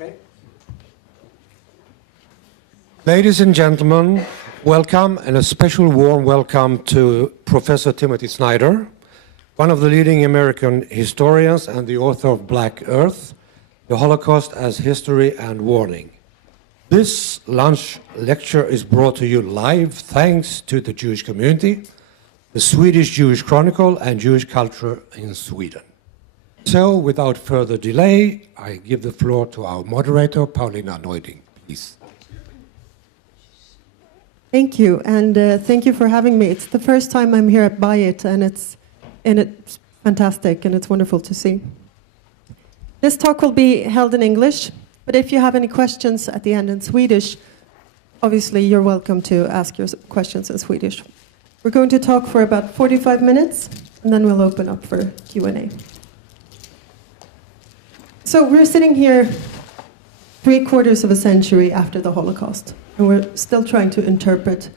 Okay. Ladies and gentlemen, welcome, and a special warm welcome to Professor Timothy Snyder, one of the leading American historians and the author of Black Earth, The Holocaust as History and Warning. This lunch lecture is brought to you live thanks to the Jewish community, the Swedish Jewish Chronicle, and Jewish culture in Sweden. So, without further delay, I give the floor to our moderator, Paulina Neuding, please. Thank you, and thank you for having me. It's the first time I'm here at Bayit, and it's fantastic, and it's wonderful to see. This talk will be held in English, but if you have any questions at the end in Swedish, obviously you're welcome to ask your questions in Swedish. We're going to talk for about 45 minutes, and then we'll open up for Q&A. So we're sitting here 3/4 of a century after the Holocaust, and we're still trying to interpret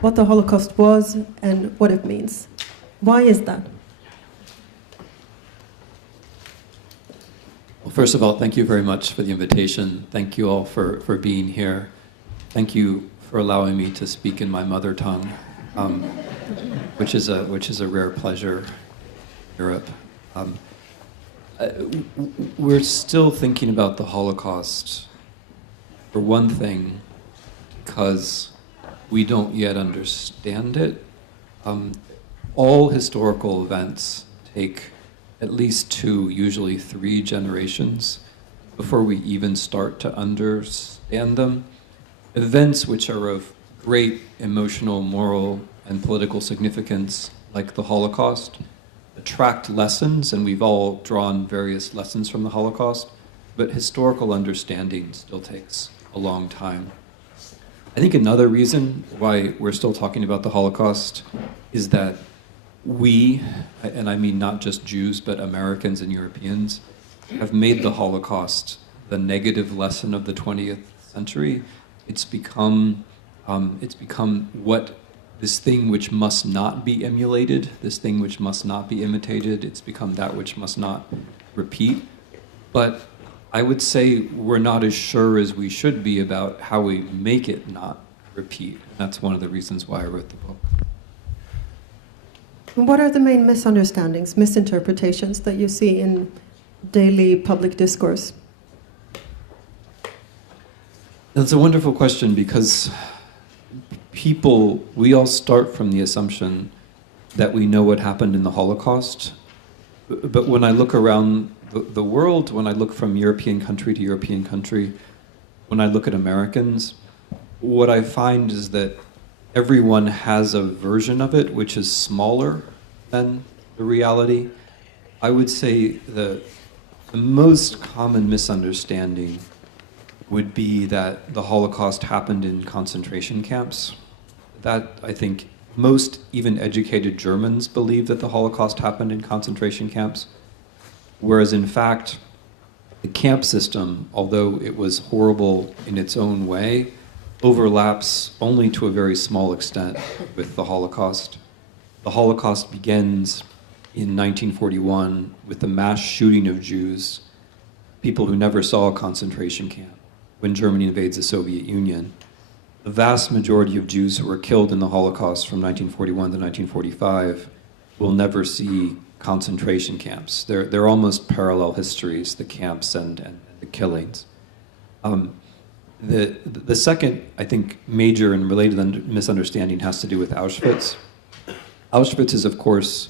what the Holocaust was and what it means. Why is that? Well, first of all, thank you very much for the invitation. Thank you all for being here. Thank you for allowing me to speak in my mother tongue, which is a rare pleasure in Europe. We're still thinking about the Holocaust, for one thing, because we don't yet understand it. All historical events take at least 2, usually 3 generations before we even start to understand them. Events which are of great emotional, moral, and political significance, like the Holocaust, attract lessons, and we've all drawn various lessons from the Holocaust, but historical understanding still takes a long time. I think another reason why we're still talking about the Holocaust is that we, and I mean not just Jews, but Americans and Europeans, have made the Holocaust the negative lesson of the 20th century. It's become what this thing which must not be emulated, this thing which must not be imitated, it's become that which must not repeat. But I would say we're not as sure as we should be about how we make it not repeat. That's one of the reasons why I wrote the book. What are the main misunderstandings, misinterpretations that you see in daily public discourse? That's a wonderful question, because we all start from the assumption that we know what happened in the Holocaust. But when I look around the world, when I look from European country to European country, when I look at Americans, what I find is that everyone has a version of it which is smaller than the reality. I would say the most common misunderstanding would be that the Holocaust happened in concentration camps. That, I think, most even educated Germans believe that the Holocaust happened in concentration camps, whereas in fact, the camp system, although it was horrible in its own way, overlaps only to a very small extent with the Holocaust. The Holocaust begins in 1941 with the mass shooting of Jews, people who never saw a concentration camp, when Germany invades the Soviet Union. The vast majority of Jews who were killed in the Holocaust from 1941 to 1945 will never see concentration camps. They're almost parallel histories, the camps and the killings. The second, I think, major and related misunderstanding has to do with Auschwitz. Auschwitz is, of course,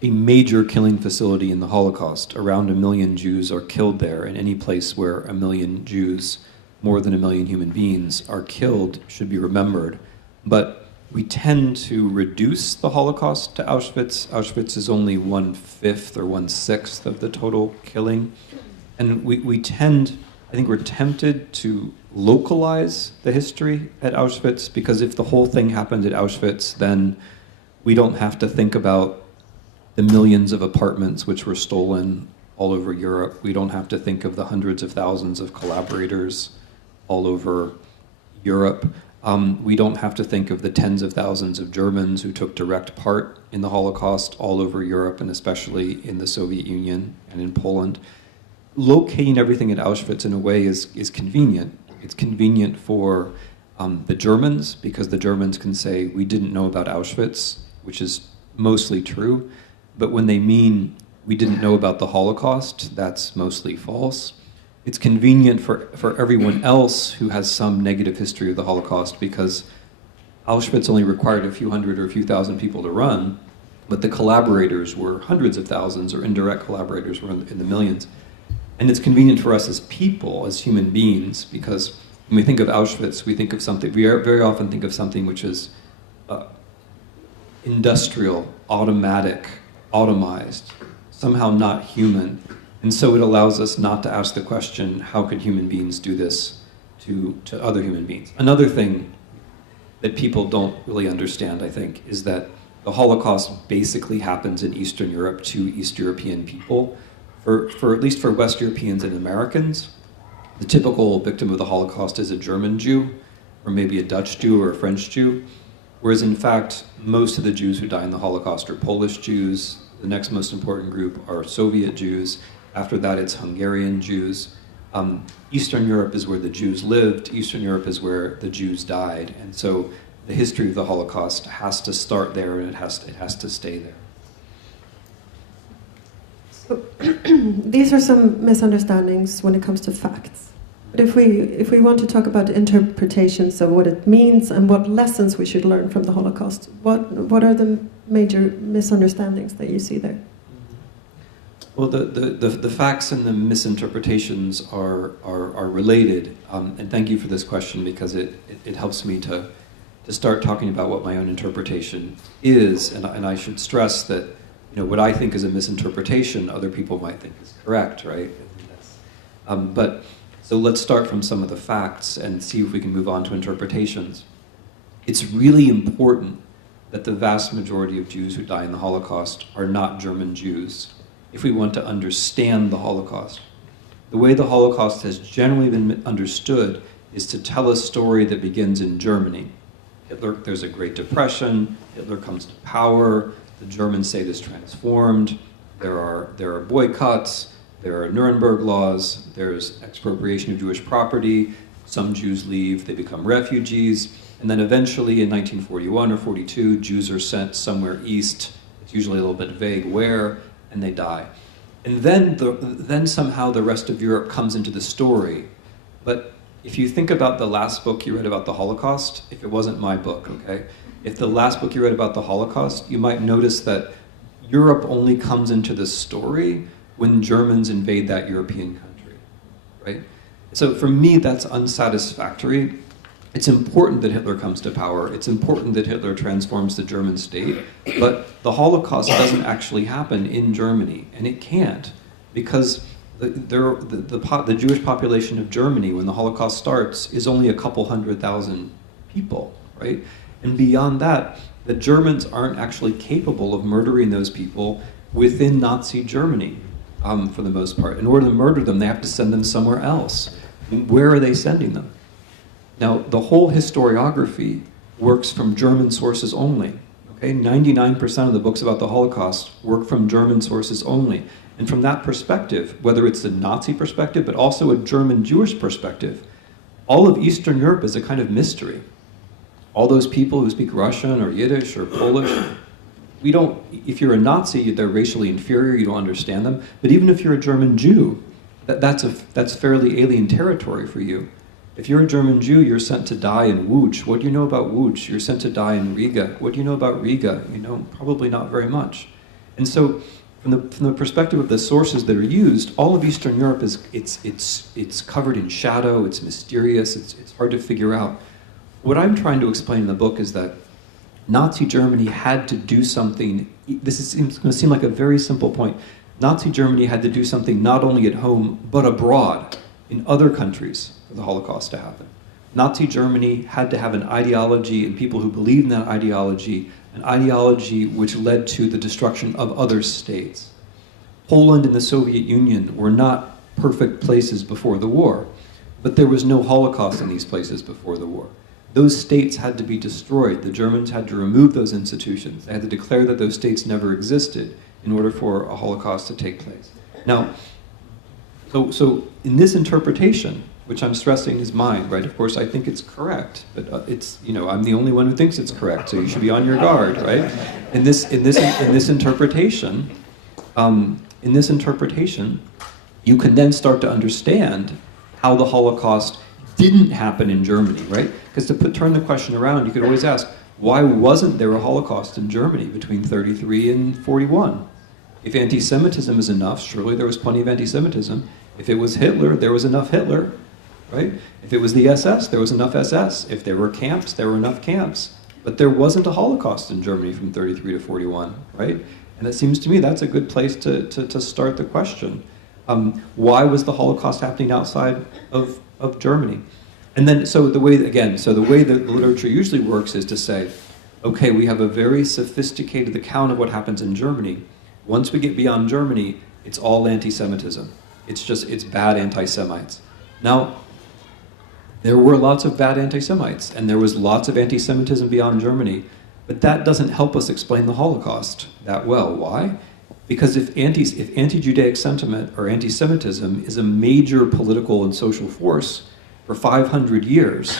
a major killing facility in the Holocaust. Around 1 million Jews are killed there, and any place where 1 million Jews, more than 1 million human beings, are killed should be remembered. But we tend to reduce the Holocaust to Auschwitz. Auschwitz is only 1/5 or 1/6 of the total killing. And I think we're tempted to localize the history at Auschwitz, because if the whole thing happened at Auschwitz, then we don't have to think about the millions of apartments which were stolen all over Europe. We don't have to think of the hundreds of thousands of collaborators all over Europe. We don't have to think of the tens of thousands of Germans who took direct part in the Holocaust all over Europe, and especially in the Soviet Union and in Poland. locating everything at Auschwitz in a way is convenient. It's convenient for the Germans, because the Germans can say, we didn't know about Auschwitz, which is mostly true. But when they mean we didn't know about the Holocaust, that's mostly false. It's convenient for everyone else who has some negative history of the Holocaust, because Auschwitz only required a few hundred or a few thousand people to run, but the collaborators were hundreds of thousands, or indirect collaborators were in the millions. And it's convenient for us as people, as human beings, because when we think of Auschwitz, we think of something, we very often think of something which is industrial, automatic, automized, somehow not human. And so it allows us not to ask the question, how could human beings do this to other human beings? Another thing that people don't really understand, I think, is that the Holocaust basically happens in Eastern Europe to East European people. For at least for West Europeans and Americans, the typical victim of the Holocaust is a German Jew, or maybe a Dutch Jew or a French Jew, whereas in fact, most of the Jews who die in the Holocaust are Polish Jews. The next most important group are Soviet Jews. After that, it's Hungarian Jews. Eastern Europe is where the Jews lived. Eastern Europe is where the Jews died. And so the history of the Holocaust has to start there, and it has to stay there. So, these are some misunderstandings when it comes to facts. But if we want to talk about interpretations of what it means and what lessons we should learn from the Holocaust, what are the major misunderstandings that you see there? Well, the facts and the misinterpretations are related, and thank you for this question, because it helps me to start talking about what my own interpretation is, and I should stress that, you know, what I think is a misinterpretation, other people might think is correct, right? But so let's start from some of the facts and see if we can move on to interpretations. It's really important that the vast majority of Jews who die in the Holocaust are not German Jews, if we want to understand the Holocaust. The way the Holocaust has generally been understood is to tell a story that begins in Germany. There's a Great Depression, Hitler comes to power, the German state is transformed, there are boycotts, there are Nuremberg laws, there's expropriation of Jewish property, some Jews leave, they become refugees, and then eventually in 1941 or 42, Jews are sent somewhere east, it's usually a little bit vague where, and they die. And then somehow the rest of Europe comes into the story. But if you think about the last book you read about the Holocaust, if it wasn't my book, okay? If the last book you read about the Holocaust, you might notice that Europe only comes into the story when Germans invade that European country, right? So for me, that's unsatisfactory. It's important that Hitler comes to power. It's important that Hitler transforms the German state, but the Holocaust doesn't actually happen in Germany, and it can't, because the Jewish population of Germany, when the Holocaust starts, is only a couple 100,000 people, right? And beyond that, the Germans aren't actually capable of murdering those people within Nazi Germany, for the most part. In order to murder them, they have to send them somewhere else. And where are they sending them? Now, the whole historiography works from German sources only. Okay, 99% of the books about the Holocaust work from German sources only. And from that perspective, whether it's the Nazi perspective, but also a German Jewish perspective, all of Eastern Europe is a kind of mystery. All those people who speak Russian or Yiddish or Polish, if you're a Nazi, they're racially inferior, you don't understand them. But even if you're a German Jew, that's fairly alien territory for you. If you're a German Jew, you're sent to die in Łódź. What do you know about Łódź? You're sent to die in Riga. What do you know about Riga? You know, probably not very much. And so, from the perspective of the sources that are used, all of Eastern Europe it's covered in shadow. It's mysterious. It's hard to figure out. What I'm trying to explain in the book is that Nazi Germany had to do something. This is going to seem like a very simple point. Nazi Germany had to do something not only at home but abroad, in other countries, for the Holocaust to happen. Nazi Germany had to have an ideology and people who believed in that ideology, an ideology which led to the destruction of other states. Poland and the Soviet Union were not perfect places before the war, but there was no Holocaust in these places before the war. Those states had to be destroyed. The Germans had to remove those institutions. They had to declare that those states never existed in order for a Holocaust to take place. Now, So in this interpretation, which I'm stressing is mine, right? Of course, I think it's correct, but it's, you know, I'm the only one who thinks it's correct, so you should be on your guard, right? In this interpretation, you can then start to understand how the Holocaust didn't happen in Germany, right? Because to turn the question around, you could always ask, why wasn't there a Holocaust in Germany between 33 and 41? If anti-Semitism is enough, surely there was plenty of anti-Semitism. If it was Hitler, there was enough Hitler, right? If it was the SS, there was enough SS. If there were camps, there were enough camps. But there wasn't a Holocaust in Germany from 33 to 41, right? And it seems to me that's a good place to start the question. Why was the Holocaust happening outside of Germany? And then, so the way the literature usually works is to say, okay, we have a very sophisticated account of what happens in Germany. Once we get beyond Germany, it's all anti-Semitism. It's bad anti-Semites. Now, there were lots of bad anti-Semites, and there was lots of anti-Semitism beyond Germany, but that doesn't help us explain the Holocaust that well. Why? Because if anti-Judaic sentiment or anti-Semitism is a major political and social force for 500 years,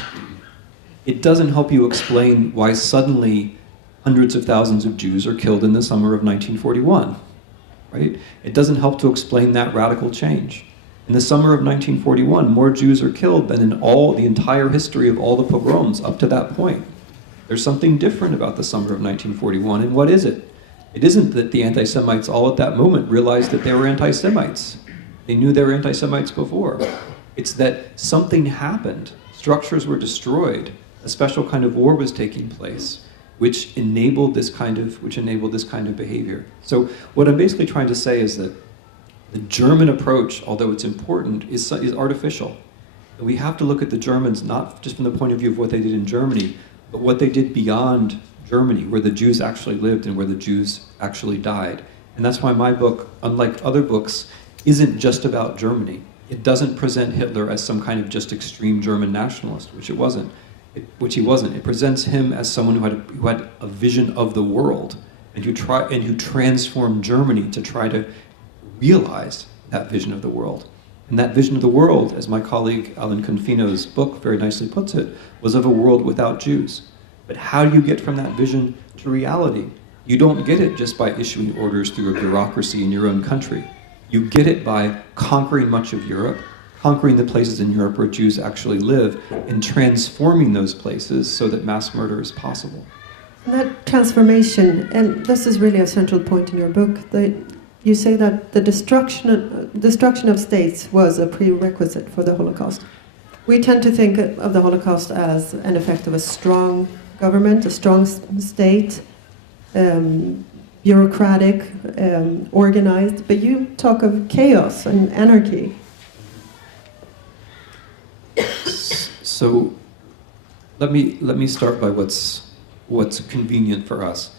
it doesn't help you explain why suddenly hundreds of thousands of Jews are killed in the summer of 1941, right? It doesn't help to explain that radical change. In the summer of 1941, more Jews are killed than in the entire history of all the pogroms up to that point. There's something different about the summer of 1941, and what is it? It isn't that the anti-Semites all at that moment realized that they were anti-Semites. They knew they were anti-Semites before. It's that something happened. Structures were destroyed. A special kind of war was taking place, which enabled this kind of behavior. So what I'm basically trying to say is that the German approach, although it's important, is artificial. And we have to look at the Germans not just from the point of view of what they did in Germany, but what they did beyond Germany, where the Jews actually lived and where the Jews actually died. And that's why my book, unlike other books, isn't just about Germany. It doesn't present Hitler as some kind of just extreme German nationalist, which he wasn't. It presents him as someone who had a vision of the world and who transformed Germany to try to realize that vision of the world. And that vision of the world, as my colleague Alan Confino's book very nicely puts it, was of a world without Jews. But how do you get from that vision to reality? You don't get it just by issuing orders through a bureaucracy in your own country. You get it by conquering much of Europe, conquering the places in Europe where Jews actually live, and transforming those places so that mass murder is possible. That transformation, and this is really a central point in your book, you say that the destruction of states was a prerequisite for the Holocaust. We tend to think of the Holocaust as an effect of a strong government, a strong state, bureaucratic, organized, but you talk of chaos and anarchy. So let me start by what's convenient for us.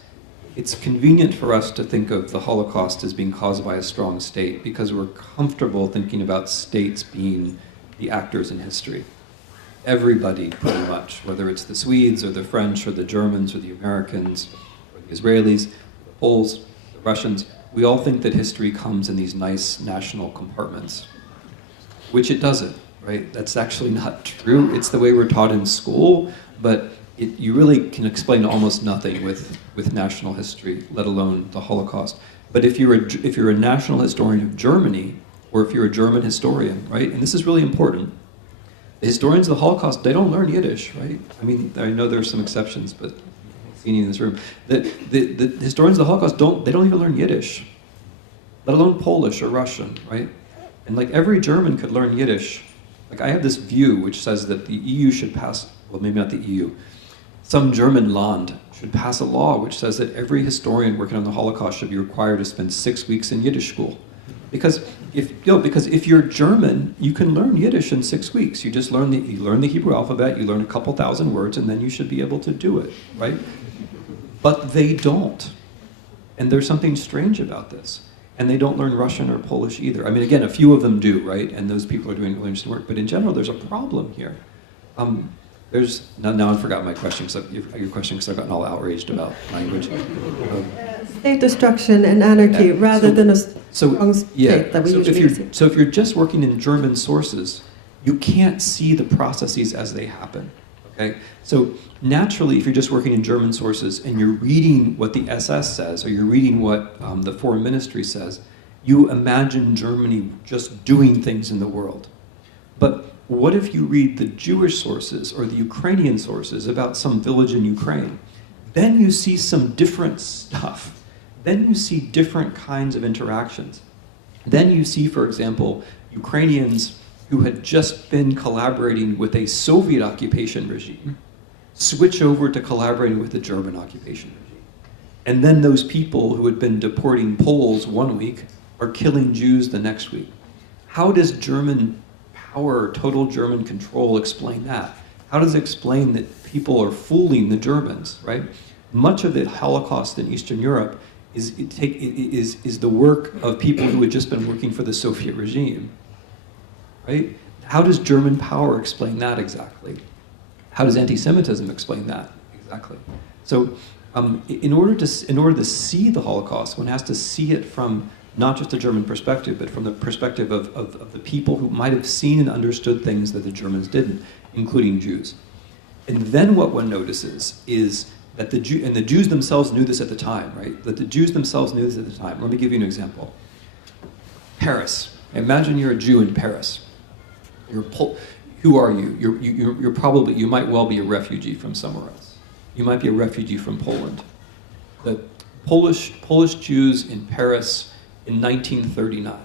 It's convenient for us to think of the Holocaust as being caused by a strong state because we're comfortable thinking about states being the actors in history. Everybody, pretty much, whether it's the Swedes or the French or the Germans or the Americans or the Israelis, the Poles, the Russians, we all think that history comes in these nice national compartments, which it doesn't, right? That's actually not true. It's the way we're taught in school, but you really can explain almost nothing with national history, let alone the Holocaust. But if you're a national historian of Germany, or if you're a German historian, right? And this is really important. The historians of the Holocaust, they don't learn Yiddish, right? I mean, I know there are some exceptions, but any in this room, the historians of the Holocaust they don't even learn Yiddish, let alone Polish or Russian, right? And like every German could learn Yiddish. Like I have this view which says that the EU should pass, well, maybe not the EU, some German land should pass a law which says that every historian working on the Holocaust should be required to spend 6 weeks in Yiddish school. Because if you're German, you can learn Yiddish in 6 weeks. You just learn the Hebrew alphabet, you learn a couple thousand words, and then you should be able to do it, right? But they don't. And there's something strange about this. And they don't learn Russian or Polish either. I mean, again, a few of them do, right? And those people are doing really interesting work. But in general, there's a problem here. Now I forgot my question, your question, because I've gotten all outraged about language. state destruction and anarchy rather than a strong state that we usually see. So if you're just working in German sources, you can't see the processes as they happen. Okay? So naturally, if you're just working in German sources and you're reading what the SS says, or you're reading what the foreign ministry says, you imagine Germany just doing things in the world. But what if you read the Jewish sources or the Ukrainian sources about some village in Ukraine? Then you see some different stuff. Then you see different kinds of interactions. Then you see, for example, Ukrainians who had just been collaborating with a Soviet occupation regime switch over to collaborating with the German occupation regime. And then those people who had been deporting Poles one week are killing Jews the next week. How does German power, total German control, explain that? How does it explain that people are fooling the Germans, right? Much of the Holocaust in Eastern Europe is the work of people who had just been working for the Soviet regime, right? How does German power explain that exactly? How does anti-Semitism explain that exactly? So in order to see the Holocaust, one has to see it from not just a German perspective, but from the perspective of the people who might have seen and understood things that the Germans didn't, including Jews. And then what one notices is that the Jews themselves knew this at the time, right? That the Jews themselves knew this at the time. Let me give you an example. Paris. Imagine you're a Jew in Paris. Who are you? You might well be a refugee from somewhere else. You might be a refugee from Poland. The Polish Jews in Paris in 1939.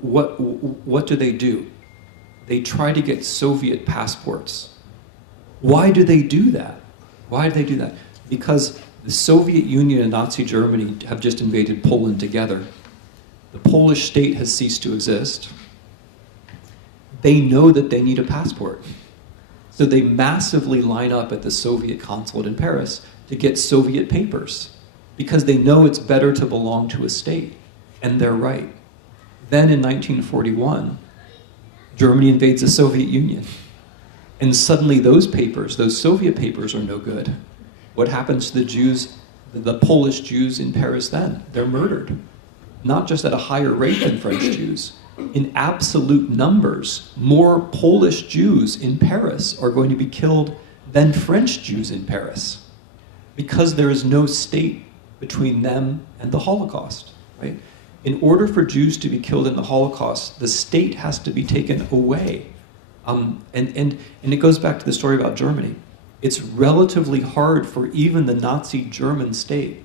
What do? They try to get Soviet passports. Why do they do that? Why do they do that? Because the Soviet Union and Nazi Germany have just invaded Poland together. The Polish state has ceased to exist. They know that they need a passport. So they massively line up at the Soviet consulate in Paris to get Soviet papers, because they know it's better to belong to a state, and they're right. Then in 1941, Germany invades the Soviet Union, and suddenly those papers, those Soviet papers, are no good. What happens to the Jews, the Polish Jews in Paris then? They're murdered, not just at a higher rate than French Jews. In absolute numbers, more Polish Jews in Paris are going to be killed than French Jews in Paris, because there is no state between them and the Holocaust, right? In order for Jews to be killed in the Holocaust, the state has to be taken away. And it goes back to the story about Germany. It's relatively hard for even the Nazi German state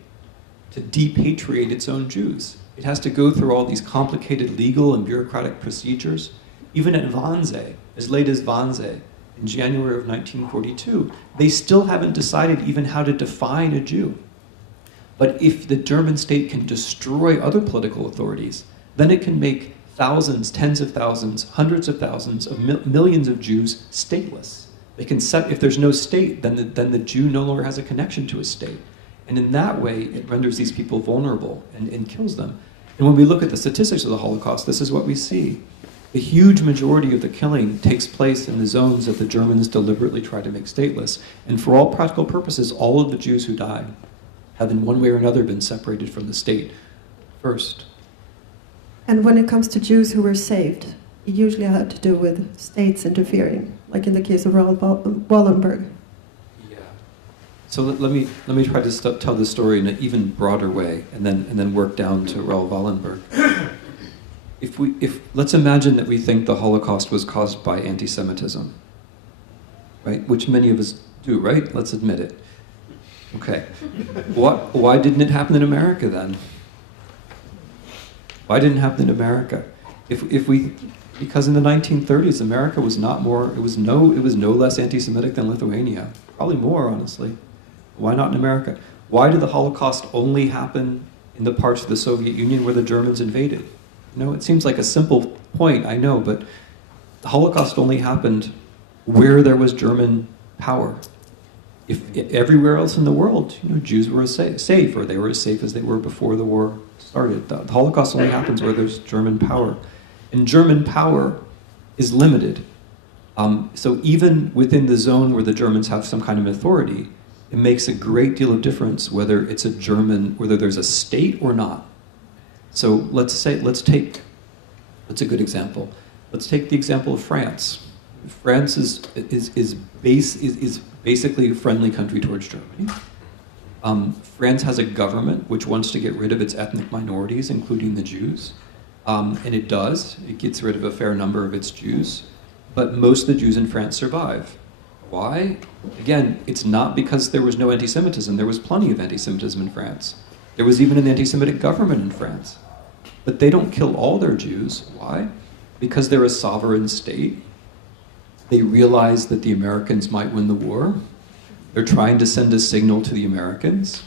to depatriate its own Jews. It has to go through all these complicated legal and bureaucratic procedures. Even at Wannsee, as late as Wannsee, in January of 1942, they still haven't decided even how to define a Jew. But if the German state can destroy other political authorities, then it can make thousands, tens of thousands, hundreds of thousands of millions of Jews stateless. They can set, if there's no state, then the Jew no longer has a connection to a state. And in that way, it renders these people vulnerable and kills them. And when we look at the statistics of the Holocaust, this is what we see. The huge majority of the killing takes place in the zones that the Germans deliberately try to make stateless. And for all practical purposes, all of the Jews who died have in one way or another been separated from the state first. And when it comes to Jews who were saved, it usually had to do with states interfering, like in the case of Raoul Wallenberg. Yeah. So let me try to tell this story in an even broader way, and then work down to Raoul Wallenberg. Let's imagine that we think the Holocaust was caused by anti-Semitism, right? Which many of us do, right? Let's admit it. Okay. Why didn't it happen in America then? Why didn't it happen in America? Because in the 1930s, America was not more. It was no less anti-Semitic than Lithuania. Probably more, honestly. Why not in America? Why did the Holocaust only happen in the parts of the Soviet Union where the Germans invaded? You know, it seems like a simple point, I know, but the Holocaust only happened where there was German power. If everywhere else in the world, Jews were safe, or they were as safe as they were before the war started. The Holocaust only happens where there's German power. And German power is limited. So even within the zone where the Germans have some kind of authority, it makes a great deal of difference whether it's a German, whether there's a state or not. So that's a good example. Let's take the example of France. France is basically a friendly country towards Germany. France has a government which wants to get rid of its ethnic minorities, including the Jews. And it does. It gets rid of a fair number of its Jews. But most of the Jews in France survive. Why? Again, it's not because there was no anti-Semitism. There was plenty of anti-Semitism in France. There was even an anti-Semitic government in France. But they don't kill all their Jews. Why? Because they're a sovereign state. They realize that the Americans might win the war. They're trying to send a signal to the Americans.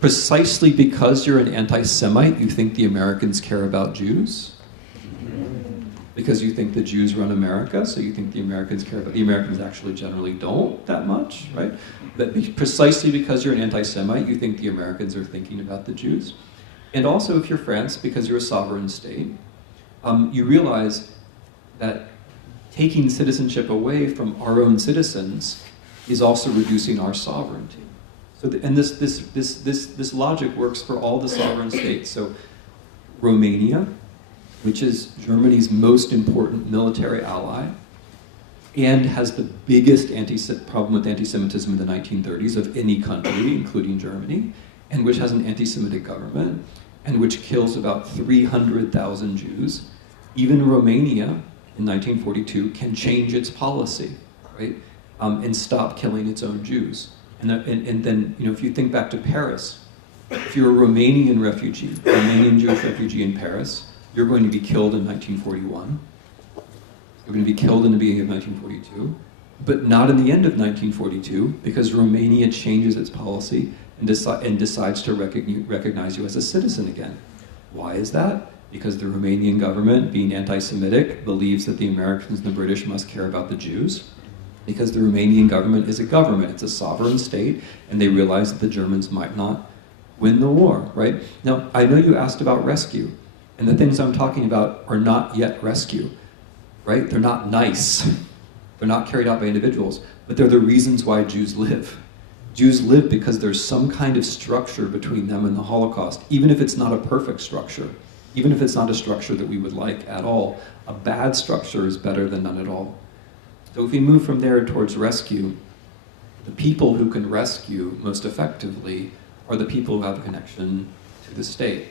Precisely because you're an anti-Semite, you think the Americans care about Jews? Because you think the Jews run America, so you think the Americans care about... The Americans actually generally don't that much, right? But precisely because you're an anti-Semite, you think the Americans are thinking about the Jews. And also, if you're France, because you're a sovereign state, you realize that taking citizenship away from our own citizens is also reducing our sovereignty. So, and this logic works for all the sovereign states. So, Romania, which is Germany's most important military ally, and has the biggest problem with anti-Semitism in the 1930s of any country, including Germany, and which has an anti-Semitic government, and which kills about 300,000 Jews. Even Romania, in 1942, can change its policy, right, and stop killing its own Jews. And then, you know, if you think back to Paris, if you're a Romanian refugee, Romanian Jewish refugee in Paris, you're going to be killed in 1941. You're going to be killed in the beginning of 1942, but not in the end of 1942, because Romania changes its policy and decides to recognize you as a citizen again. Why is that? Because the Romanian government, being anti-Semitic, believes that the Americans and the British must care about the Jews. Because the Romanian government is a government, it's a sovereign state, and they realize that the Germans might not win the war, right? Now, I know you asked about rescue, and the things I'm talking about are not yet rescue, right? They're not nice. They're not carried out by individuals, but they're the reasons why Jews live. Jews live because there's some kind of structure between them and the Holocaust, even if it's not a perfect structure, even if it's not a structure that we would like at all. A bad structure is better than none at all. So if we move from there towards rescue, the people who can rescue most effectively are the people who have a connection to the state.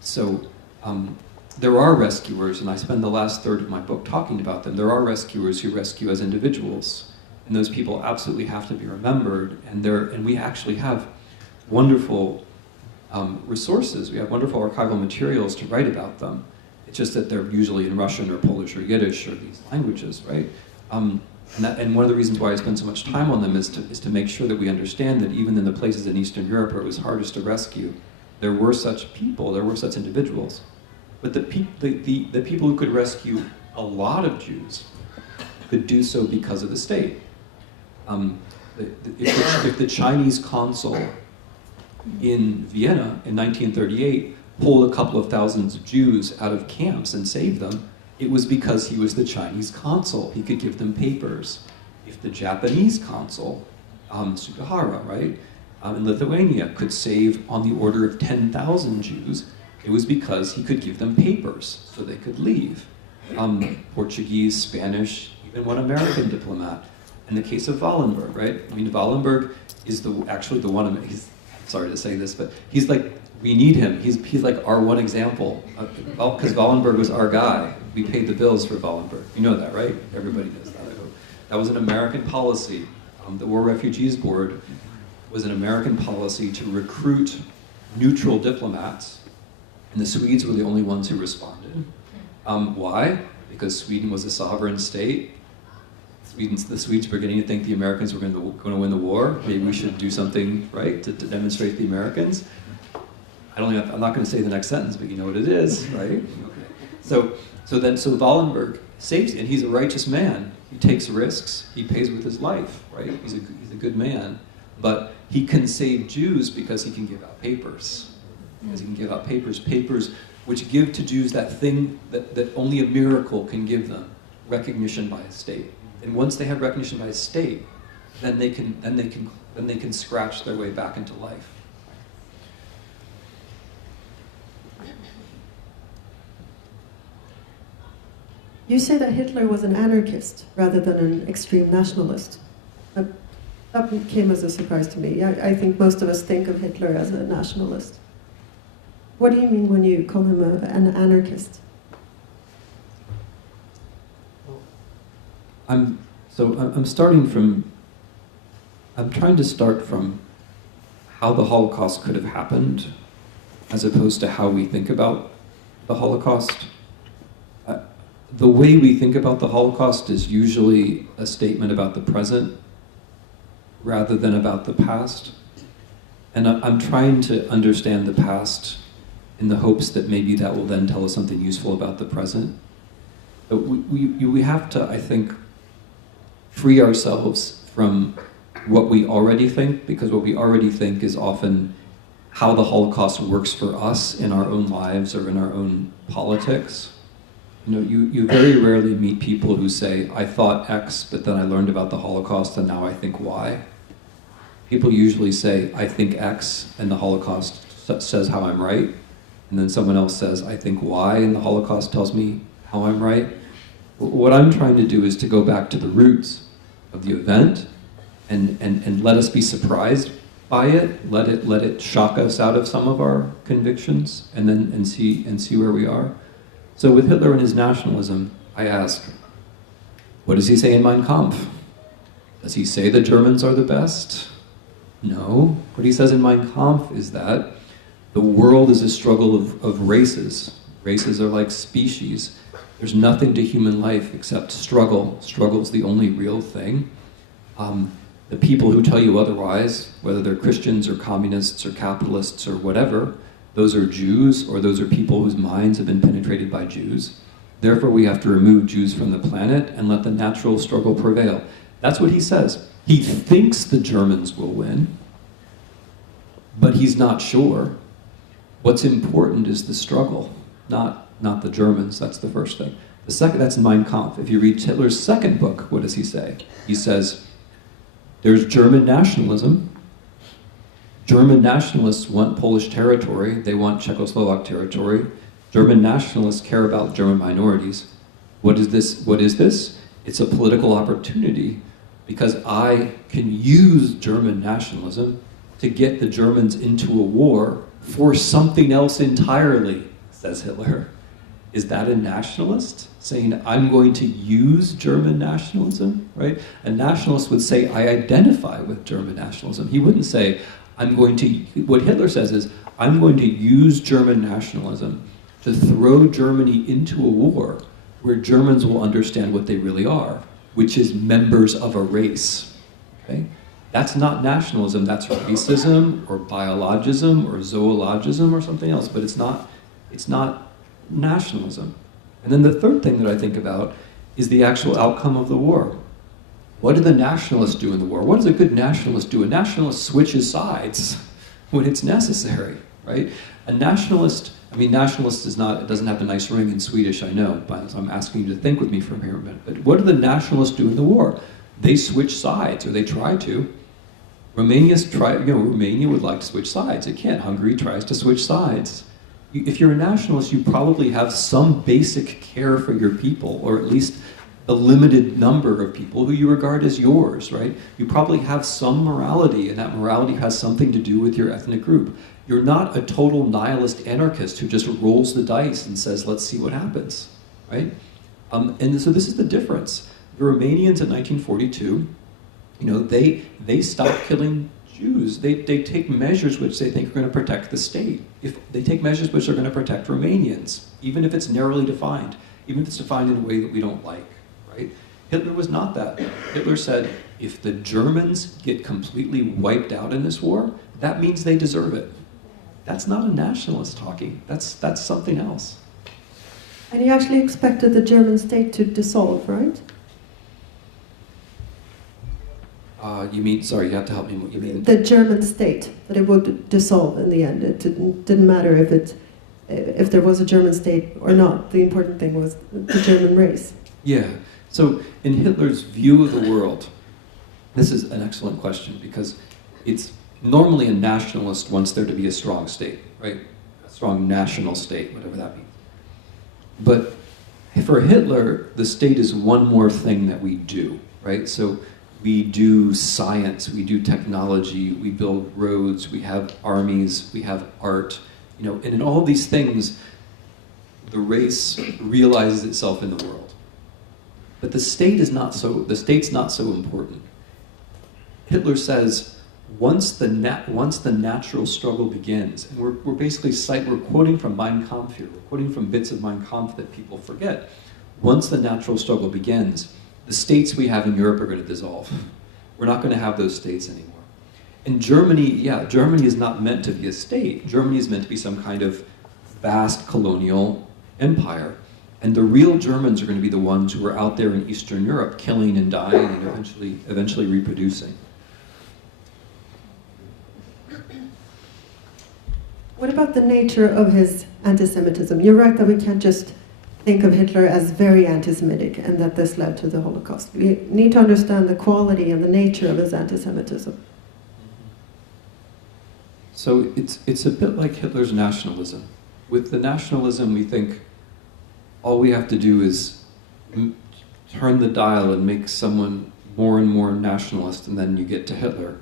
So there are rescuers, and I spend the last third of my book talking about them. There are rescuers who rescue as individuals, and those people absolutely have to be remembered. And we actually have wonderful resources. We have wonderful archival materials to write about them. It's just that they're usually in Russian or Polish or Yiddish or these languages, right? And one of the reasons why I spend so much time on them is to make sure that we understand that even in the places in Eastern Europe where it was hardest to rescue, there were such people, there were such individuals. But the people who could rescue a lot of Jews could do so because of the state. If the Chinese consul in Vienna in 1938 pulled a couple of thousands of Jews out of camps and saved them, it was because he was the Chinese consul. He could give them papers. If the Japanese consul, Sugihara, right, in Lithuania, could save on the order of 10,000 Jews, it was because he could give them papers so they could leave. Portuguese, Spanish, even one American diplomat. In the case of Wallenberg, right? I mean, Wallenberg is actually the one, he's, sorry to say this, but he's like, we need him. He's like our one example, because Wallenberg was our guy. We paid the bills for Wallenberg. You know that, right? Everybody knows that, I hope. That was an American policy. The War Refugees Board was an American policy to recruit neutral diplomats, and the Swedes were the only ones who responded. Why? Because Sweden was a sovereign state. The Swedes were beginning to think the Americans were going to win the war. Maybe we should do something, right, to demonstrate to the Americans. I'm not going to say the next sentence, but you know what it is, right? Okay. So Wallenberg saves, and he's a righteous man. He takes risks. He pays with his life, right? He's a good man, but he can save Jews because he can give out papers. Because he can give out papers which give to Jews that thing that only a miracle can give them, recognition by a state. And once they have recognition by a state, then they can then they can scratch their way back into life. You say that Hitler was an anarchist rather than an extreme nationalist. That came as a surprise to me. I think most of us think of Hitler as a nationalist. What do you mean when you call him an anarchist? I'm trying to start from how the Holocaust could have happened, as opposed to how we think about the Holocaust. The way we think about the Holocaust is usually a statement about the present rather than about the past. And I'm trying to understand the past in the hopes that maybe that will then tell us something useful about the present. But we have to, I think, free ourselves from what we already think, because what we already think is often how the Holocaust works for us in our own lives or in our own politics. You know, you very rarely meet people who say, I thought X, but then I learned about the Holocaust and now I think Y. People usually say, I think X, and the Holocaust says how I'm right. And then someone else says, I think Y, and the Holocaust tells me how I'm right. What I'm trying to do is to go back to the roots of the event and let us be surprised by it, let it shock us out of some of our convictions, and see where we are. So with Hitler and his nationalism, I ask, what does he say in Mein Kampf? Does he say the Germans are the best? No. What he says in Mein Kampf is that the world is a struggle of races. Races are like species. There's nothing to human life except struggle. Struggle is the only real thing. The people who tell you otherwise, whether they're Christians or communists or capitalists or whatever, those are Jews, or those are people whose minds have been penetrated by Jews. Therefore, we have to remove Jews from the planet and let the natural struggle prevail. That's what he says. He thinks the Germans will win, but he's not sure. What's important is the struggle, not the Germans. That's the first thing. The second, that's Mein Kampf. If you read Hitler's second book, what does he say? He says, there's German nationalism. German nationalists want Polish territory. They want Czechoslovak territory. German nationalists care about German minorities. What is this? What is this? It's a political opportunity, because I can use German nationalism to get the Germans into a war for something else entirely, says Hitler. Is that a nationalist? Saying, I'm going to use German nationalism, right? A nationalist would say, I identify with German nationalism. He wouldn't say, what Hitler says is, I'm going to use German nationalism to throw Germany into a war where Germans will understand what they really are, which is members of a race, okay? That's not nationalism, that's racism or biologism or zoologism or something else, but it's not nationalism. And then the third thing that I think about is the actual outcome of the war. What do the nationalists do in the war? What does a good nationalist do? A nationalist switches sides when it's necessary, right? A nationalist, nationalist doesn't have a nice ring in Swedish, I know, but so I'm asking you to think with me for a minute. But what do the nationalists do in the war? They switch sides, or they try to. Romania would like to switch sides. It can't. Hungary tries to switch sides. If you're a nationalist, you probably have some basic care for your people, or at least a limited number of people who you regard as yours, right? You probably have some morality, and that morality has something to do with your ethnic group. You're not a total nihilist anarchist who just rolls the dice and says, let's see what happens, right? And so this is the difference. The Romanians in 1942, they stopped killing Jews. They take measures which they think are going to protect the state. If they take measures which are going to protect Romanians, even if it's narrowly defined, even if it's defined in a way that we don't like, right? Hitler was not that. Hitler said, if the Germans get completely wiped out in this war, that means they deserve it. That's not a nationalist talking. That's something else. And he actually expected the German state to dissolve, right? Sorry, you have to help me. What you mean? The German state, that it would dissolve in the end. It didn't matter if there was a German state or not. The important thing was the German race. Yeah. So in Hitler's view of the world, this is an excellent question, because it's normally a nationalist wants there to be a strong state, right? A strong national state, whatever that means. But for Hitler, the state is one more thing that we do, right? So we do science, we do technology, we build roads, we have armies, we have art, you know, and in all these things, the race realizes itself in the world. But the state's not so important. Hitler says, once the natural struggle begins, and we're basically we're quoting from Mein Kampf here, we're quoting from bits of Mein Kampf that people forget. Once the natural struggle begins, the states we have in Europe are going to dissolve. We're not going to have those states anymore. And Germany, yeah, Germany is not meant to be a state. Germany is meant to be some kind of vast colonial empire. And the real Germans are going to be the ones who are out there in Eastern Europe killing and dying and eventually reproducing. What about the nature of his anti-Semitism? You're right that we can't just think of Hitler as very anti-Semitic and that this led to the Holocaust. We need to understand the quality and the nature of his anti-Semitism. So it's a bit like Hitler's nationalism. With the nationalism, we think all we have to do is turn the dial and make someone more and more nationalist, and then you get to Hitler.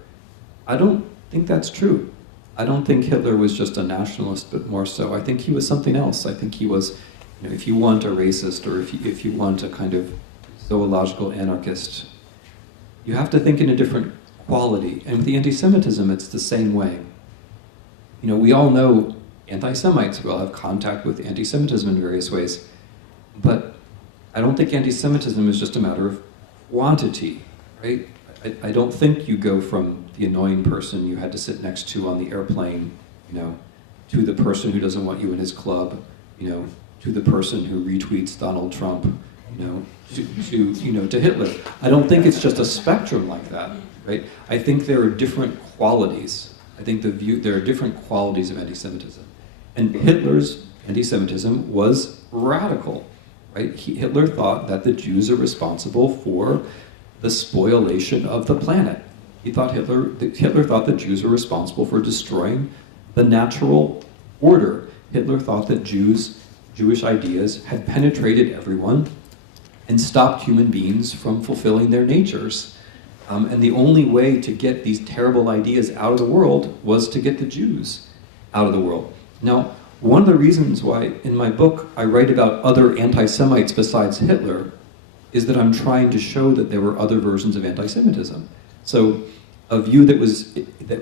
I don't think that's true. I don't think Hitler was just a nationalist, but more so. I think he was something else. I think he was, you know, if you want a racist or if you want a kind of zoological anarchist, you have to think in a different quality. And with the anti-Semitism, it's the same way. You know, we all know anti-Semites. We all have contact with anti-Semitism in various ways. But I don't think anti-Semitism is just a matter of quantity, right? I don't think you go from the annoying person you had to sit next to on the airplane, you know, to the person who doesn't want you in his club, you know, to the person who retweets Donald Trump, you know, to Hitler. I don't think it's just a spectrum like that, right? I think there are different qualities. I think there are different qualities of anti-Semitism. And Hitler's anti-Semitism was radical, right? Hitler thought that the Jews are responsible for the spoliation of the planet. Hitler thought that Jews were responsible for destroying the natural order. Hitler thought that Jewish ideas had penetrated everyone and stopped human beings from fulfilling their natures. And the only way to get these terrible ideas out of the world was to get the Jews out of the world. Now, one of the reasons why in my book I write about other anti-Semites besides Hitler is that I'm trying to show that there were other versions of anti-Semitism. So a view that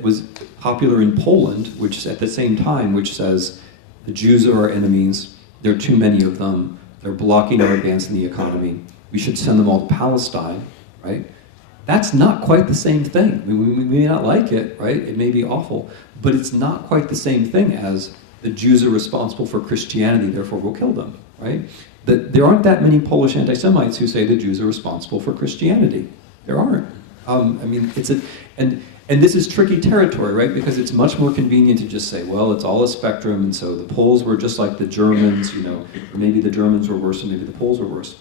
was popular in Poland, which at the same time, which says the Jews are our enemies, there are too many of them, they're blocking our advance in the economy, we should send them all to Palestine, right? That's not quite the same thing. We may not like it, right? It may be awful, but it's not quite the same thing as the Jews are responsible for Christianity, therefore we'll kill them, right? There aren't that many Polish anti-Semites who say the Jews are responsible for Christianity. There aren't. I mean, and this is tricky territory, right? Because it's much more convenient to just say, well, it's all a spectrum, and so the Poles were just like the Germans, you know, or maybe the Germans were worse, and maybe the Poles were worse.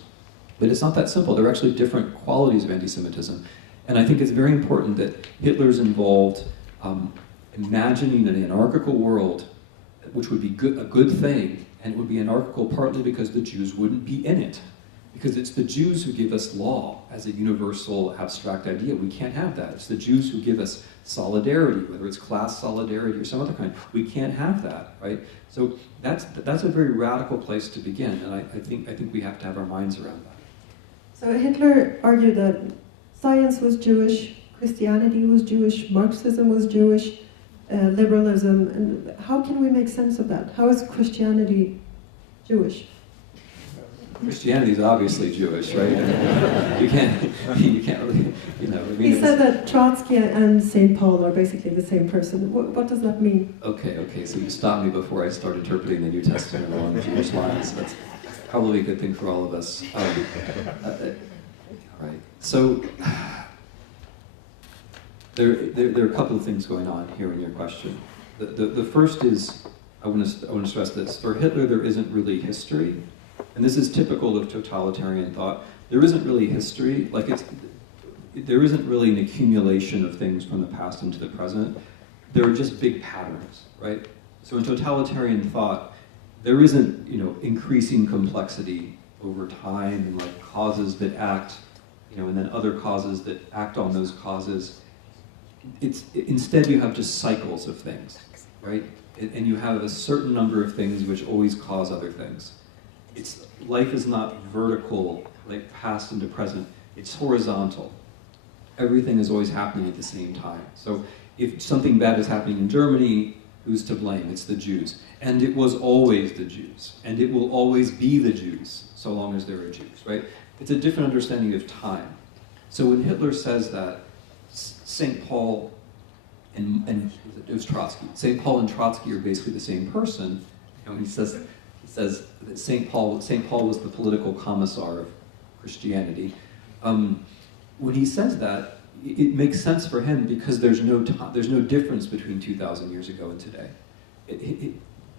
But it's not that simple. There are actually different qualities of anti-Semitism. And I think it's very important that Hitler's involved imagining an anarchical world, which would be a good thing, and it would be anarchical partly because the Jews wouldn't be in it. Because it's the Jews who give us law as a universal abstract idea. We can't have that. It's the Jews who give us solidarity, whether it's class solidarity or some other kind. We can't have that, right? So that's a very radical place to begin, and I think we have to have our minds around that. So Hitler argued that science was Jewish, Christianity was Jewish, Marxism was Jewish, liberalism, and how can we make sense of that? How is Christianity Jewish? Christianity is obviously Jewish, right? You can't really, you know. I mean, he said that Trotsky and St. Paul are basically the same person. What does that mean? Okay, so you stopped me before I started interpreting the New Testament along Jewish lines. That's probably a good thing for all of us. All right, so there are a couple of things going on here in your question. The first is, I want to stress this. For Hitler, there isn't really history. And this is typical of totalitarian thought. There isn't really history. Like there isn't really an accumulation of things from the past into the present. There are just big patterns, right? So in totalitarian thought, there isn't, increasing complexity over time and like causes that act, and then other causes that act on those causes. Instead you have just cycles of things, right? And you have a certain number of things which always cause other things. Life is not vertical, like past into present. It's horizontal. Everything is always happening at the same time. So if something bad is happening in Germany, who's to blame? It's the Jews. And it was always the Jews. And it will always be the Jews, so long as there are Jews, right? It's a different understanding of time. So when Hitler says that, St. Paul and it was Trotsky. St. Paul and Trotsky are basically the same person. And he says that St. Paul was the political commissar of Christianity. When he says that, it makes sense for him because there's no difference between 2,000 years ago and today.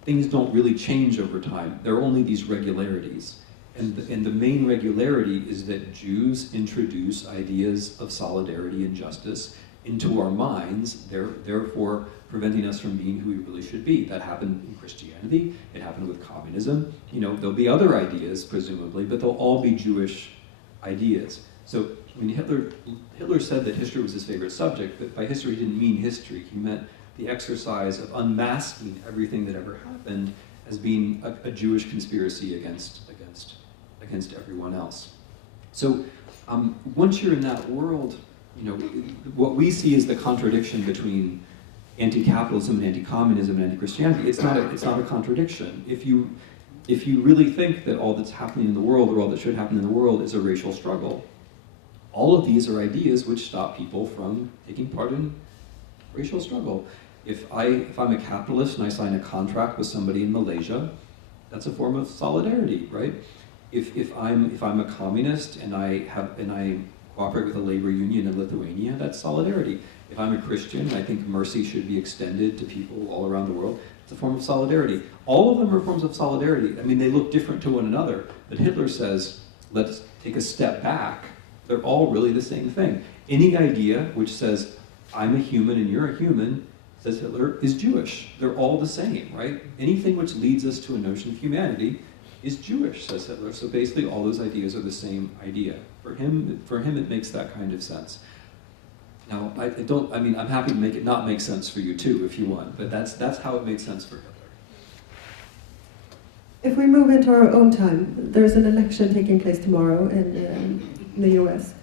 Things don't really change over time. There are only these regularities. And the main regularity is that Jews introduce ideas of solidarity and justice into our minds, therefore preventing us from being who we really should be. That happened in Christianity, it happened with communism. There'll be other ideas, presumably, but they'll all be Jewish ideas. So when Hitler said that history was his favorite subject, but by history he didn't mean history, he meant the exercise of unmasking everything that ever happened as being a Jewish conspiracy against everyone else. So once you're in that world, what we see is the contradiction between anti-capitalism and anti-communism and anti-Christianity. It's not a contradiction. If you really think that all that's happening in the world, or all that should happen in the world, is a racial struggle, all of these are ideas which stop people from taking part in racial struggle. If I'm a capitalist and I sign a contract with somebody in Malaysia, that's a form of solidarity, right? If I'm a communist and I cooperate with a labor union in Lithuania, that's solidarity. If I'm a Christian and I think mercy should be extended to people all around the world, it's a form of solidarity. All of them are forms of solidarity. I mean, they look different to one another, but Hitler says, let's take a step back. They're all really the same thing. Any idea which says, I'm a human and you're a human, says Hitler, is Jewish. They're all the same, right? Anything which leads us to a notion of humanity is Jewish, says Hitler. So basically all those ideas are the same idea. For him it makes that kind of sense. Now, I'm happy to make it not make sense for you too, if you want, but that's how it makes sense for Hitler. If we move into our own time, there's an election taking place tomorrow in the US.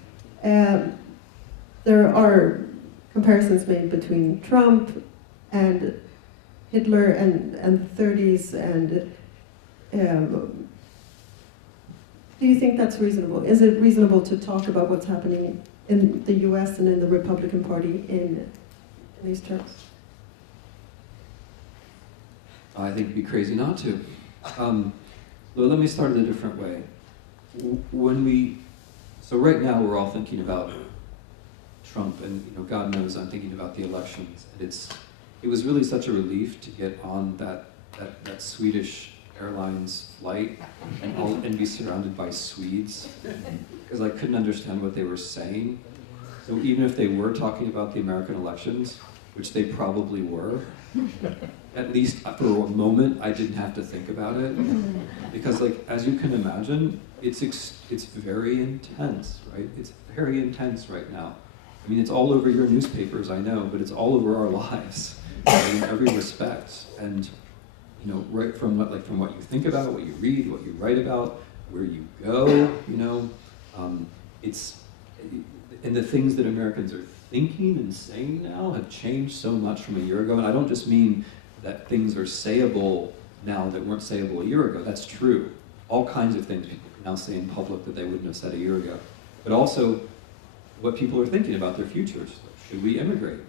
There are comparisons made between Trump and Hitler and the 30s, and do you think that's reasonable? Is it reasonable to talk about what's happening in the US and in the Republican Party in these terms? I think it'd be crazy not to. Well, let me start it a different way. So right now we're all thinking about Trump, and God knows I'm thinking about the elections. And it was really such a relief to get on that Swedish Airlines flight and be surrounded by Swedes, because I couldn't understand what they were saying. So even if they were talking about the American elections, which they probably were, at least for a moment I didn't have to think about it, because as you can imagine, it's very intense, right? It's very intense right now. I mean, it's all over your newspapers, I know, but it's all over our lives in every respect. And right from what you think about, what you read, what you write about, where you go, and the things that Americans are thinking and saying now have changed so much from a year ago. And I don't just mean that things are sayable now that weren't sayable a year ago. That's true. All kinds of things people can now say in public that they wouldn't have said a year ago. But also what people are thinking about their futures. Should we immigrate?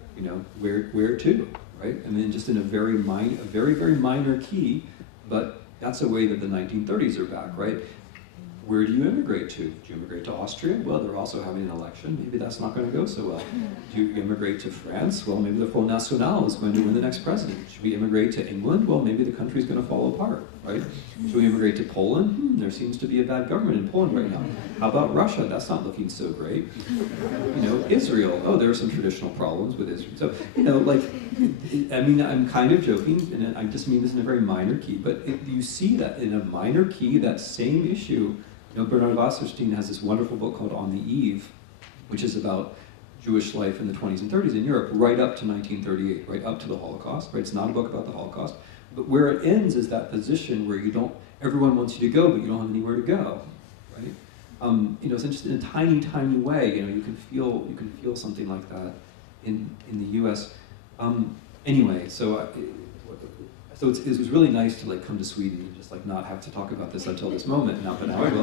Where to? Right? I mean, just in a very, very minor key, but that's a way that the 1930s are back, right? where do you immigrate to? Do you immigrate to Austria? Well, they're also having an election. Maybe that's not going to go so well. Do you immigrate to France? Well, maybe the Front National is going to win the next president. Should we immigrate to England? Well, maybe the country's going to fall apart, right? Should we immigrate to Poland? There seems to be a bad government in Poland right now. How about Russia? That's not looking so great. You know, Israel. Oh, there are some traditional problems with Israel. So, you know, like, I mean, I'm kind of joking, and I just mean this in a very minor key, but you see that in a minor key, that same issue. You know, Bernard Wasserstein has this wonderful book called On the Eve, which is about Jewish life in the 20s and 30s in Europe, right up to 1938, right up to the Holocaust, right? It's not a book about the Holocaust, but where it ends is that position where you don't, everyone wants you to go, but you don't have anywhere to go, right? You know, it's interesting in a tiny, tiny way, you know, you can feel something like that in the U.S. Anyway, so it was really nice to like come to Sweden and just like not have to talk about this until this moment. But now I will.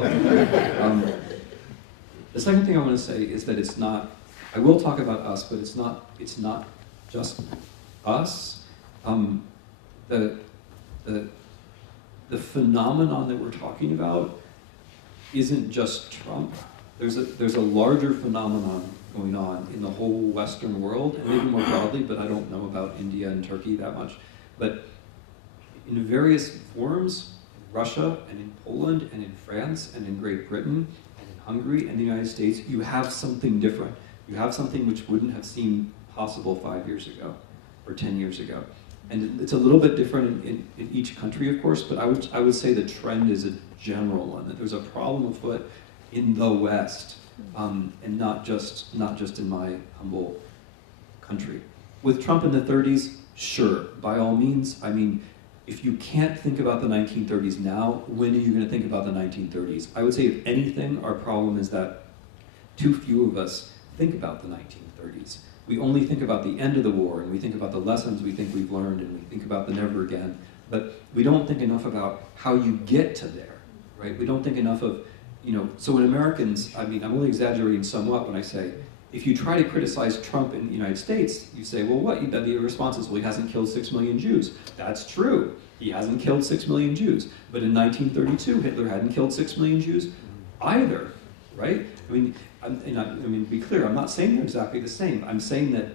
The second thing I want to say is that it's not. I will talk about us, but it's not just us. The phenomenon that we're talking about isn't just Trump. There's a larger phenomenon going on in the whole Western world, and maybe more broadly, but I don't know about India and Turkey that much. But in various forms, in Russia and in Poland and in France and in Great Britain and in Hungary and the United States, you have something different. You have something which wouldn't have seemed possible 5 years ago or 10 years ago. And it's a little bit different in each country, of course, but I would say the trend is a general one, that there's a problem afoot in the West, and not just in my humble country. With Trump in the 30s, sure, by all means. I mean, if you can't think about the 1930s now, when are you going to think about the 1930s? I would say, if anything, our problem is that too few of us think about the 1930s. We only think about the end of the war, and we think about the lessons we think we've learned, and we think about the never again. But we don't think enough about how you get to there, right? We don't think enough of, you know, so when Americans, I mean, I'm only exaggerating somewhat when I say, if you try to criticize Trump in the United States, you say, well, what? The response is, well, he hasn't killed 6 million Jews. That's true. He hasn't killed 6 million Jews. But in 1932, Hitler hadn't killed 6 million Jews either, right? I mean, to be clear, I'm not saying they're exactly the same. I'm saying that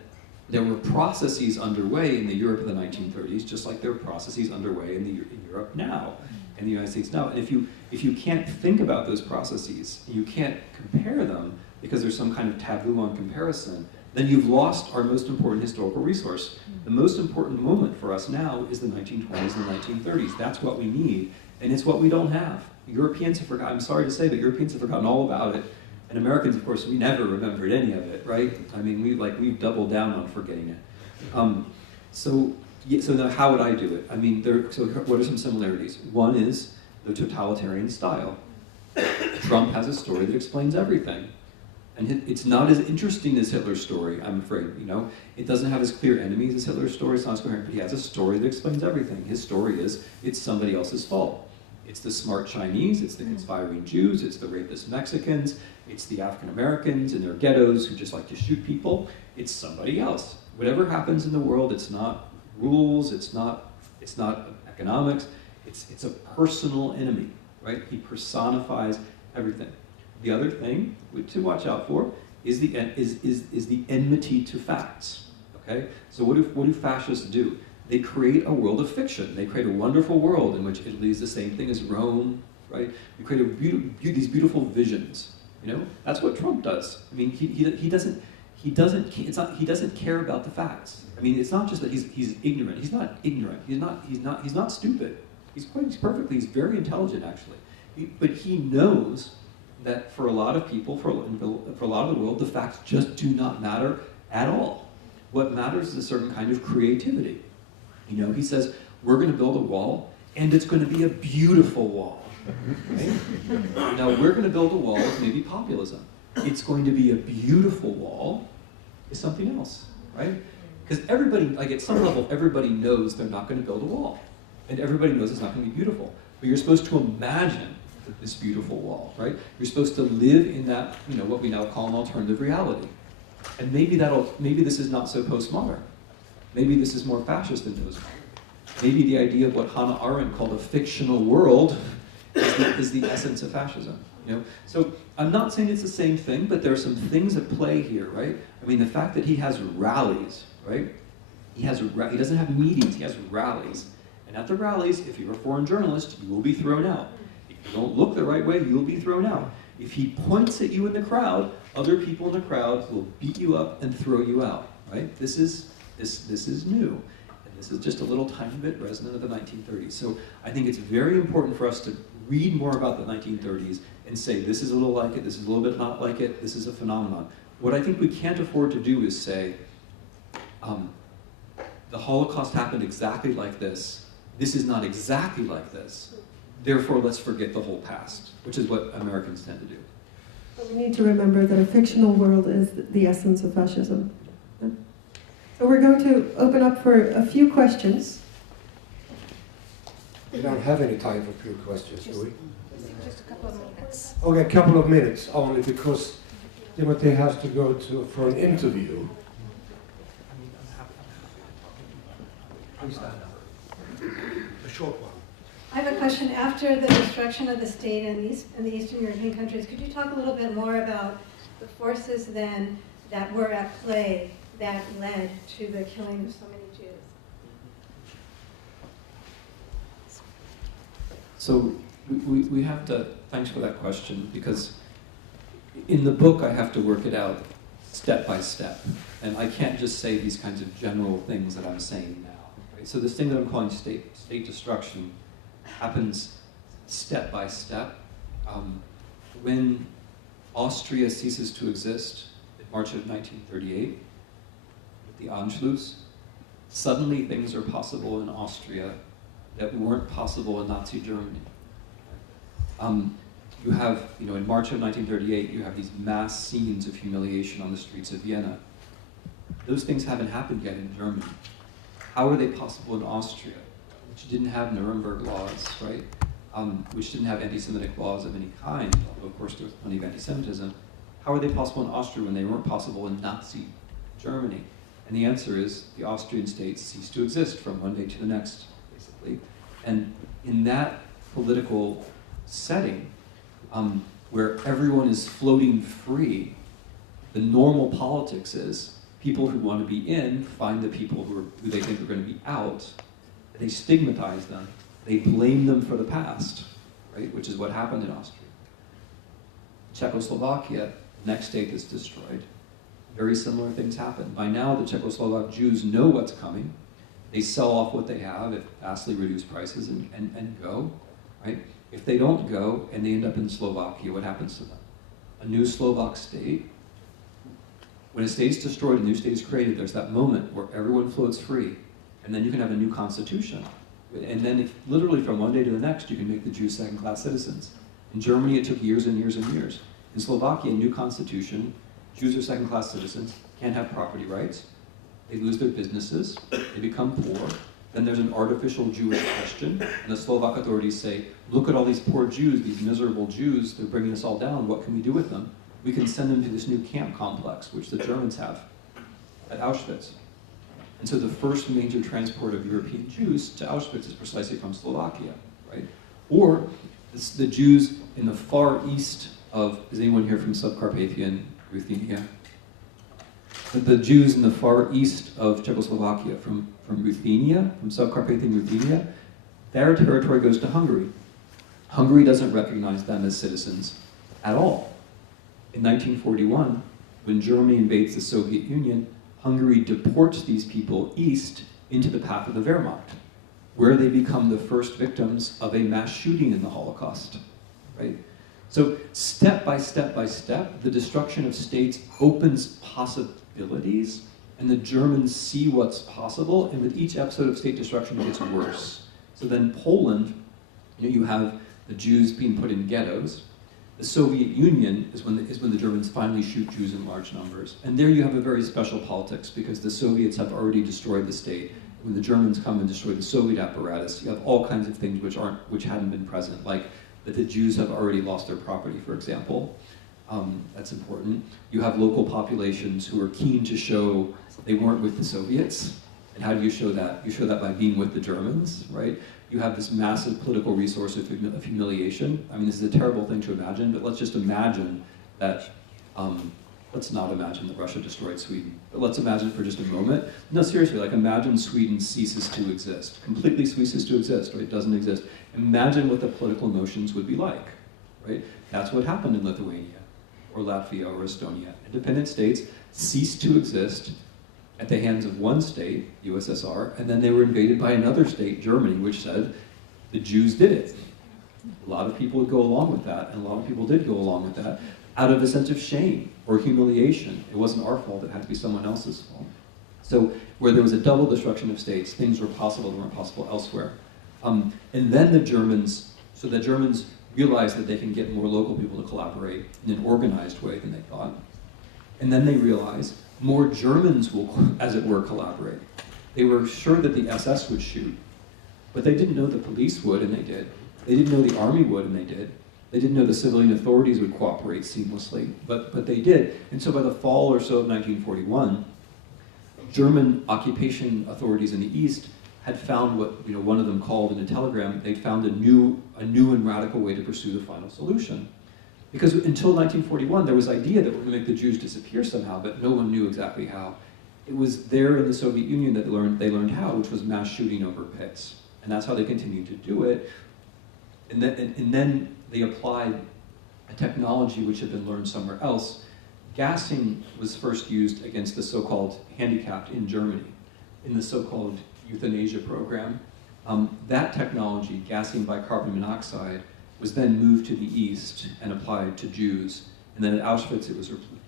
there were processes underway in the Europe of the 1930s, just like there are processes underway in Europe now, and the United States now. And if you can't think about those processes, you can't compare them, because there's some kind of taboo on comparison, then you've lost our most important historical resource. The most important moment for us now is the 1920s and the 1930s. That's what we need, and it's what we don't have. Europeans have forgotten, I'm sorry to say, but Europeans have forgotten all about it. And Americans, of course, we never remembered any of it, right? I mean, we've doubled down on forgetting it. So now how would I do it? I mean, so what are some similarities? One is the totalitarian style. Trump has a story that explains everything. And it's not as interesting as Hitler's story, I'm afraid, you know? It doesn't have as clear enemies as Hitler's story, it's not as coherent, but he has a story that explains everything. His story is, it's somebody else's fault. It's the smart Chinese, it's the conspiring Jews, it's the rapist Mexicans, it's the African Americans in their ghettos who just like to shoot people. It's somebody else. Whatever happens in the world, it's not rules, it's not economics, it's a personal enemy, right? He personifies everything. The other thing to watch out for is the enmity to facts. Okay, so what do fascists do? They create a world of fiction. They create a wonderful world in which Italy is the same thing as Rome, right? You create these beautiful visions. You know, that's what Trump does. I mean, he doesn't care about the facts. I mean, it's not just that he's ignorant. He's not ignorant. He's not stupid. He's very intelligent actually. But he knows that for a lot of people, for a lot of the world, the facts just do not matter at all. What matters is a certain kind of creativity. You know, he says, we're going to build a wall, and it's going to be a beautiful wall. Right? Now, we're going to build a wall with maybe populism. It's going to be a beautiful wall is something else, right? Because everybody, like at some level, everybody knows they're not going to build a wall. And everybody knows it's not going to be beautiful. But you're supposed to imagine this beautiful wall, right? You're supposed to live in that, you know, what we now call an alternative reality. And maybe this is not so postmodern. Maybe this is more fascist than postmodern. Maybe the idea of what Hannah Arendt called a fictional world is the essence of fascism. You know? So I'm not saying it's the same thing, but there are some things at play here, right? I mean, the fact that he has rallies, right? He doesn't have meetings, he has rallies. And at the rallies, if you're a foreign journalist, you will be thrown out. If you don't look the right way, you'll be thrown out. If he points at you in the crowd, other people in the crowd will beat you up and throw you out, right? This is new. And this is just a little tiny bit resonant of the 1930s. So I think it's very important for us to read more about the 1930s and say, this is a little like it, this is a little bit not like it, this is a phenomenon. What I think we can't afford to do is say, the Holocaust happened exactly like this. This is not exactly like this. Therefore, let's forget the whole past, which is what Americans tend to do. But we need to remember that a fictional world is the essence of fascism. Yeah? So we're going to open up for a few questions. We don't have any time for few questions, do we? Just a couple of minutes. Okay, a couple of minutes only, because Timothy has to go for an interview. Please stand up. A short one. I have a question. After the destruction of the state in the Eastern European countries, could you talk a little bit more about the forces then that were at play that led to the killing of so many Jews? So we have to, thanks for that question, because in the book I have to work it out step by step. And I can't just say these kinds of general things that I'm saying now. Right? So this thing that I'm calling state destruction happens step by step. When Austria ceases to exist in March of 1938, with the Anschluss, suddenly things are possible in Austria that weren't possible in Nazi Germany. You have, in March of 1938, you have these mass scenes of humiliation on the streets of Vienna. Those things haven't happened yet in Germany. How are they possible in Austria, which didn't have Nuremberg laws, right? Which didn't have anti-Semitic laws of any kind, although of course there was plenty of anti-Semitism. How are they possible in Austria when they weren't possible in Nazi Germany? And the answer is the Austrian state ceased to exist from one day to the next, basically. And in that political setting, where everyone is floating free, the normal politics is people who want to be in find the people who they think are going to be out, they stigmatize them, they blame them for the past, right? Which is what happened in Austria. Czechoslovakia, the next state that's destroyed, very similar things happen. By now, the Czechoslovak Jews know what's coming. They sell off what they have at vastly reduced prices and go, right? If they don't go and they end up in Slovakia, what happens to them? A new Slovak state. When a state's destroyed, a new state is created, there's that moment where everyone floats free, and then you can have a new constitution. And then literally from one day to the next, you can make the Jews second-class citizens. In Germany, it took years and years and years. In Slovakia, a new constitution, Jews are second-class citizens, can't have property rights, they lose their businesses, they become poor, then there's an artificial Jewish question, and the Slovak authorities say, look at all these poor Jews, these miserable Jews, they're bringing us all down, what can we do with them? We can send them to this new camp complex, which the Germans have at Auschwitz. And so the first major transport of European Jews to Auschwitz is precisely from Slovakia, right? Or the Jews in the far east of, is anyone here from Subcarpathian Ruthenia? The Jews in the far east of Czechoslovakia, from Ruthenia, from Subcarpathian Ruthenia, their territory goes to Hungary. Hungary doesn't recognize them as citizens at all. In 1941, when Germany invades the Soviet Union, Hungary deports these people east into the path of the Wehrmacht, where they become the first victims of a mass shooting in the Holocaust, right? So step by step by step, the destruction of states opens possibilities, and the Germans see what's possible, and with each episode of state destruction, it gets worse. So then Poland, you have the Jews being put in ghettos. The Soviet Union is when the Germans finally shoot Jews in large numbers. And there you have a very special politics, because the Soviets have already destroyed the state. When the Germans come and destroy the Soviet apparatus, you have all kinds of things which hadn't been present, like that the Jews have already lost their property, for example. That's important. You have local populations who are keen to show they weren't with the Soviets, And how do you show that? You show that by being with the Germans, right? You have this massive political resource of humiliation. I mean, this is a terrible thing to imagine, but let's just imagine that, let's not imagine that Russia destroyed Sweden, but let's imagine for just a moment. No, seriously, like imagine Sweden ceases to exist, completely ceases to exist, right? It doesn't exist. Imagine what the political emotions would be like, right? That's what happened in Lithuania, or Latvia, or Estonia. Independent states ceased to exist at the hands of one state, USSR, and then they were invaded by another state, Germany, which said the Jews did it. A lot of people would go along with that, and a lot of people did go along with that, out of a sense of shame or humiliation. It wasn't our fault, it had to be someone else's fault. So where there was a double destruction of states, things were possible that weren't possible elsewhere. And then the Germans realized that they can get more local people to collaborate in an organized way than they thought. And then they realized more Germans will, as it were, collaborate. They were sure that the SS would shoot, but they didn't know the police would, and they did. They didn't know the army would, and they did. They didn't know the civilian authorities would cooperate seamlessly, but they did. And so by the fall or so of 1941, German occupation authorities in the East had found what one of them called in a telegram, they'd found a new and radical way to pursue the final solution. Because until 1941, there was the idea that we're going to make the Jews disappear somehow, but no one knew exactly how. It was there in the Soviet Union that they learned how, which was mass shooting over pits. And that's how they continued to do it. And then they applied a technology which had been learned somewhere else. Gassing was first used against the so-called handicapped in Germany, in the so-called euthanasia program. That technology, gassing by carbon monoxide, was then moved to the east and applied to Jews. And then at Auschwitz,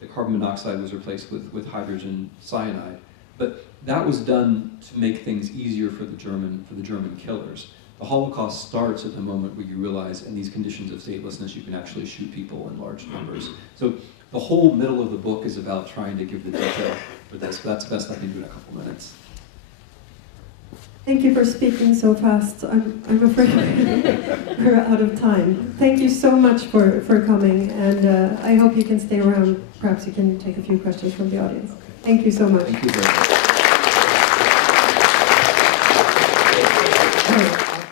the carbon monoxide was replaced with hydrogen cyanide. But that was done to make things easier for the German killers. The Holocaust starts at the moment where you realize in these conditions of statelessness you can actually shoot people in large numbers. So the whole middle of the book is about trying to give the detail for this. But that's the best I can do in a couple minutes. Thank you for speaking so fast. I'm afraid we're out of time. Thank you so much for coming, and I hope you can stay around. Perhaps you can take a few questions from the audience. Thank you so much. Thank you very much.